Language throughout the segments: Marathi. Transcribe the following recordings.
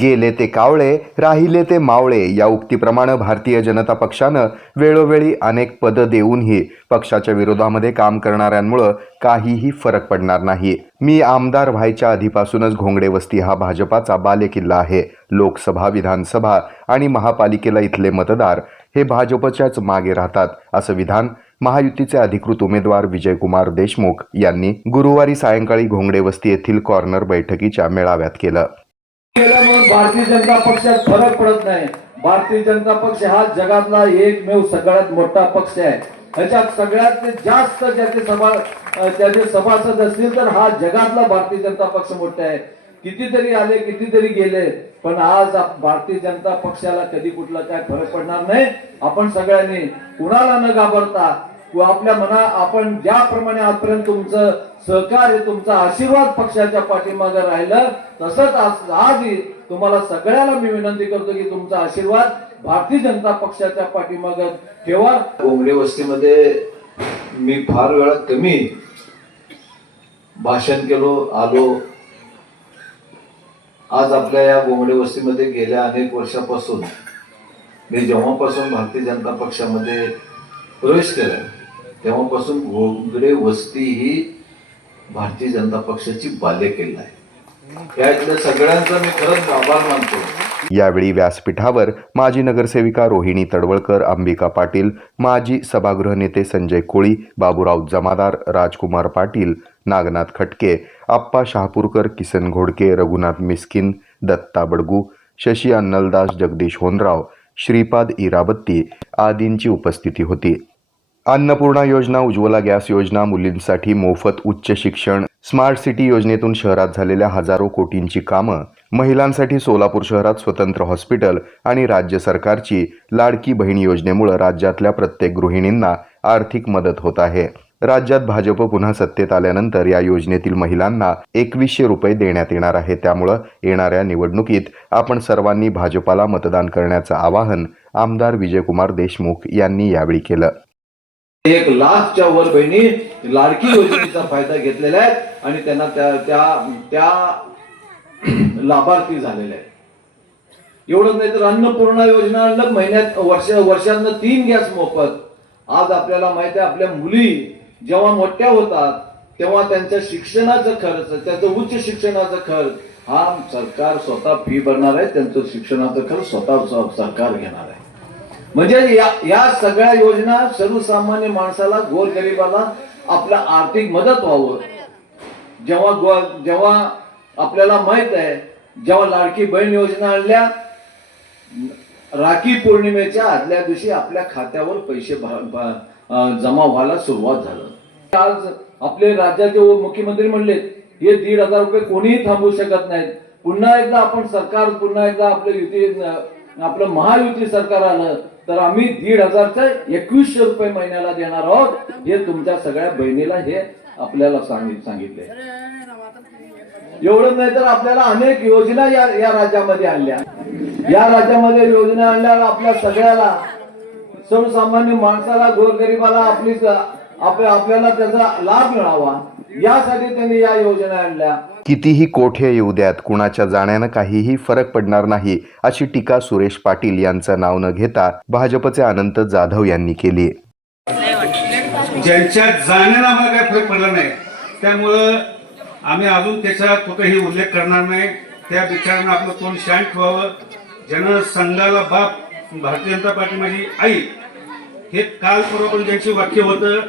गेले ते कावळे राहिले ते मावळे. या उक्तीप्रमाणे भारतीय जनता पक्षानं वेळोवेळी अनेक पदं देऊनही पक्षाच्या विरोधामध्ये काम करणाऱ्यांमुळं काहीही फरक पडणार नाही. मी आमदार व्हायच्या आधीपासूनच घोंगडे वस्ती हा भाजपाचा बालेकिल्ला आहे. लोकसभा विधानसभा आणि महापालिकेला इथले मतदार हे भाजपच्याच मागे राहतात असं विधान महायुतीचे अधिकृत उमेदवार विजयकुमार देशमुख यांनी गुरुवारी सायंकाळी घोंगडे वस्ती येथील कॉर्नर बैठकीच्या मेळाव्यात केलं. केलं म्हणून भारतीय जनता पक्षात फरक पडत नाही. भारतीय जनता पक्ष हा जगातला एकमेव सगळ्यात मोठा पक्ष आहे. ह्याच्यात सगळ्यात जास्त ज्याचे सभा त्याचे सभासद असतील तर हा जगातला भारतीय जनता पक्ष मोठा आहे. कितीतरी आले कितीतरी गेले पण आज भारतीय जनता पक्षाला कधी कुठला काय फरक पडणार नाही. आपण सगळ्यांनी कुणाला न घाबरता आपल्या मना आपण ज्याप्रमाणे आजपर्यंत तुमचं सहकार्य तुमचा आशीर्वाद पक्षाच्या पाठीमागे राहिलं तसंच आज आजही तुम्हाला सगळ्याला मी विनंती करतो की तुमचा आशीर्वाद भारतीय जनता पक्षाच्या पाठीमाग ठेवा. कोंबडी वस्तीमध्ये मी फार वेळा कमी भाषण केलो आलो. आज आपल्या या गोंगडे वस्तीमध्ये गेल्या अनेक वर्षापासून मी जेव्हापासून भारतीय जनता पक्षामध्ये प्रवेश केला तेव्हापासून घोंगडे वस्ती ही भारतीय जनता पक्षाची बालेकिल्ला आहे. सगळ्यांचा मी खरंच आभार मानतो. यावेळी व्यासपीठावर माजी नगरसेविका रोहिणी तडवळकर अंबिका पाटील माजी सभागृह नेते संजय कोळी बाबूराव जमादार राजकुमार पाटील नागनाथ खटके आप्पा शहापूरकर किसन घोडके रघुनाथ मिस्किन दत्ता बडगू शशी अन्नलदास जगदीश होनराव श्रीपाद इराबत्ती आदींची उपस्थिती होती. अन्नपूर्णा योजना उज्ज्वला गॅस योजना मुलींसाठी मोफत उच्च शिक्षण स्मार्ट सिटी योजनेतून शहरात झालेल्या हजारो कोटींची कामं महिलांसाठी सोलापूर शहरात स्वतंत्र हॉस्पिटल आणि राज्य सरकारची लाडकी बहीण योजनेमुळे राज्यातल्या प्रत्येक गृहिणींना आर्थिक मदत होत आहे. राज्यात भाजप पुन्हा सत्तेत आल्यानंतर या योजनेतील महिलांना एकवीसशे रुपये देण्यात येणार आहे. त्यामुळं येणाऱ्या निवडणुकीत आपण सर्वांनी भाजपाला मतदान करण्याचं आवाहन आमदार विजयकुमार देशमुख यांनी यावेळी केलं. एक लाखच्या वर बहिणी लाडकी योजनेचा फायदा घेतलेला आहे. आणि त्यांना त्या त्या त्या लाभार्थी झालेल्या आहेत. एवढंच नाही तर अन्नपूर्णा योजना आणलं महिन्यात वर्ष वर्षातनं तीन गॅस मोफत. आज आपल्याला माहिती आहे आपल्या मुली जेव्हा मोठ्या होतात तेव्हा त्यांच्या शिक्षणाचा खर्च त्यांचं उच्च शिक्षणाचा खर्च हा सरकार स्वतः फी भरणार आहे त्यांचं शिक्षणाचा खर्च स्वतः सरकार घेणार आहे. म्हणजे या या सगळ्या योजना सर्वसामान्य माणसाला गोरगरिबाला आपला आर्थिक मदत व्हावं. जेव्हा जेव्हा आपल्याला माहीत आहे जेव्हा लाडकी बहीण योजना आणल्या राखी पौर्णिमेच्या आदल्या दिवशी आपल्या खात्यावर पैसे जमा व्हायला सुरुवात झालं. आज आपले राज्याचे मुख्यमंत्री म्हणले हे दीड हजार रुपये कोणीही थांबवू शकत नाहीत. पुन्हा एकदा आपण सरकार पुन्हा एकदा आपलं युती आपलं महायुती सरकार आलं तर आम्ही दीड हजारचं एकवीसशे रुपये महिन्याला देणार आहोत. हे तुमच्या सगळ्या बहिणीला हे आपल्याला सांगित सांगितले एवढंच नाही तर आपल्याला अनेक योजना या या राज्यामध्ये आणल्या. या राज्यामध्ये योजना आणल्यावर आपल्या सगळ्याला सर्वसामान्य माणसाला गोरगरिबाला आपली आपल्या आपल्याला त्याचा लाभ मिळावा. यासाठी त्यांनी या योजना आणल्या. कितीही कोठे येऊ द्यात कुणाच्या जाण्यानं काहीही फरक पडणार नाही अशी टीका सुरेश पाटील यांचं नाव न घेता भाजपचे अनंत जाधव यांनी केली. ज्यांच्या जाण्याला आम्हाला काही फरक पडला नाही. त्यामुळं आम्ही अजून त्याचा कुठेही उल्लेख करणार नाही. त्या विचारानं आपलं तोंड शांत ठेवावं. ज्यानं संघाला बाप भारतीय जनता पार्टी माझी आई. हे काल परवा ज्यांचे वाक्य होतं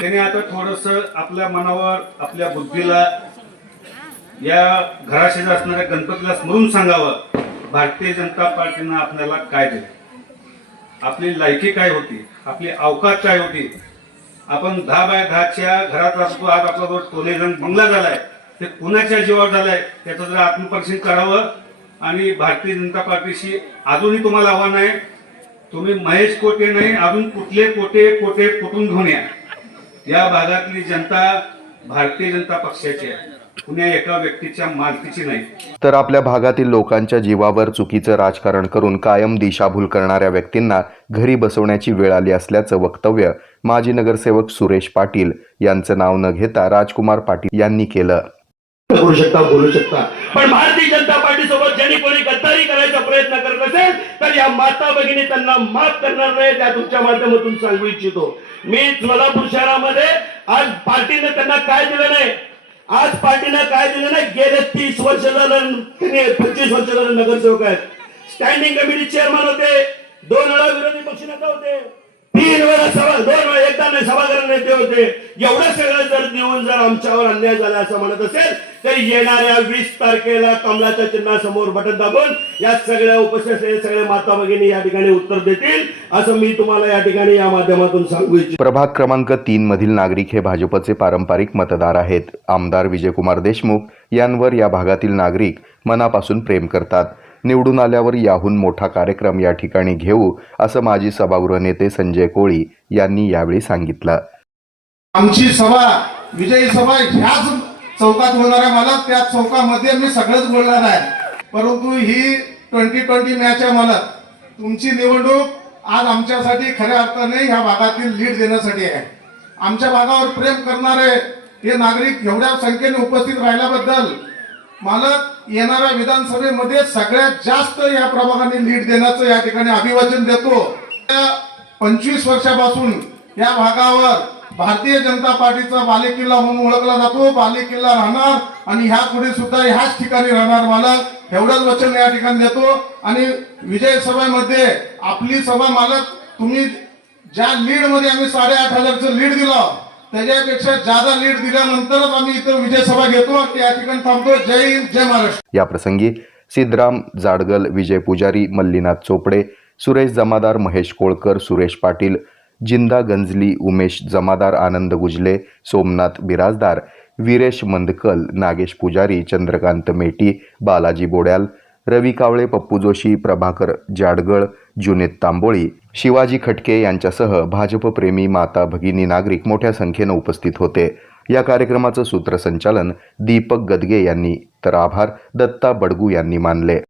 त्याने आता थोडस आपल्या मनावर आपल्या बुद्धीला या घराशेजा असणाऱ्या गणपतीला स्मरून सांगावं. भारतीय जनता पार्टीनं आपल्याला काय दिलं? आपली लायकी काय होती? आपली अवकाश काय होती? आपण दहा बाय दहाच्या घरात राहतो आज जो टोलेजन बंगला झालाय ते कुणाच्या जीवावर झालाय त्याचं जर आत्मपरीक्षण करावं. आणि भारतीय जनता पार्टीशी अजूनही तुम्हाला आव्हान आहे तुम्ही महेश कोटे नाही अजून कुठले कोटे कोटे कुठून घेऊन या. या भागातली जनता भारतीय जनता पक्षाची आहे. कुण्या एका व्यक्तीच्या मालकीची नाही. तर आपल्या भागातील लोकांच्या जीवावर चुकीचं राजकारण करून कायम दिशाभूल करणाऱ्या व्यक्तींना घरी बसवण्याची वेळ आली असल्याचं वक्तव्य माजी नगरसेवक सुरेश पाटील यांचं नाव न घेता राजकुमार पाटील यांनी केलं. करू शकता बोलू शकता. पण भारतीय जनता पार्टी सोबत ज्या त्यांनी कोणी गद्दारी करायचा प्रयत्न करत असेल तर या माता भगिनी त्यांना माफ करणार नाही त्या तुमच्या माध्यमातून सांगू इच्छितो. मी सोलापूर शहरामध्ये आज पार्टीने त्यांना काय दिलं नाही आज पार्टीनं काय दिलं नाही? गेले तीस वर्ष झालं त्याने पंचवीस वर्ष झालं नगरसेवक आहेत. स्टँडिंग कमिटी चेअरमन होते. दोन वेळा विरोधी पक्षनेता होते. तीन वेळा सभा दोन वेळा एकदा नाही सभागृह नेते होते. एवढं सगळं जर देऊन जर आमच्यावर अन्याय झाला असं म्हणत असेल तर येणाऱ्या वीस तारखेला कमलाच्या चिन्हासमोर बटन दाबून या सगळ्या उपस्थित सगळ्या माता भगिनी या ठिकाणी उत्तर देतील असं मी तुम्हाला या ठिकाणी या माध्यमातून सांगू इच्छितो. प्रभाग क्रमांक तीन मधील नागरिक हे भाजपचे पारंपरिक मतदार आहेत. आमदार विजयकुमार देशमुख यांवर या भागातील नागरिक मनापासून प्रेम करतात. निवडून आल्यावर याहून मोठा कार्यक्रम या ठिकाणी घेऊ असं माजी सभागृह नेते संजय कोळी यांनी यावेळी सांगितलं. आमची सभा विजयी सभा ह्याच चौकात होणार आहे मला त्या चौकामध्ये मी सगळंच बोलणार आहे. परंतु ही ट्वेंटी ट्वेंटी मॅच आहे मला तुमची निवडणूक आज आमच्यासाठी खऱ्या अर्थाने ह्या भागातील लीड देण्यासाठी आहे. आमच्या भागावर प्रेम करणारे हे नागरिक एवढ्या संख्येने उपस्थित राहिल्याबद्दल मला येणाऱ्या विधानसभेमध्ये सगळ्यात जास्त या प्रभागाने लीड देण्याचं या ठिकाणी अभिवाचन देतो. पंचवीस वर्षापासून या भागावर भारतीय जनता पार्टीचा बालेकिल्ला म्हणून ओळखला जातो. बालेकिल्ला राहणार आणि ह्या पुढे सुद्धा ह्याच ठिकाणी राहणार मालक. एवढंच वचन या ठिकाणी देतो. आणि विजय सभेमध्ये आपली सभा मालक तुम्ही ज्या लीडमध्ये आम्ही साडेआठ हजारचं लीड दिलं त्याच्यापेक्षा जादा लीड दिल्यानंतरच आम्ही इथं विजय सभा घेतो आणि या ठिकाणी थांबतो. जय हिंद जय महाराष्ट्र. याप्रसंगी सिद्धराम जाडगल विजय पुजारी मल्लीनाथ चोपडे सुरेश जमादार महेश कोळकर सुरेश पाटील जिंदा गंजली उमेश जमादार आनंद गुजले सोमनाथ बिराजदार वीरेश मंदकल नागेश पुजारी चंद्रकांत मेटी बालाजी बोड्याल रवी कावळे पप्पू जोशी प्रभाकर जाडगळ जुनेद तांबोळी शिवाजी खटके यांच्यासह भाजपप्रेमी माता भगिनी नागरिक मोठ्या संख्येनं उपस्थित होते. या कार्यक्रमाचं सूत्रसंचालन दीपक गदगे यांनी. तर आभार दत्ता बडगू यांनी मानले.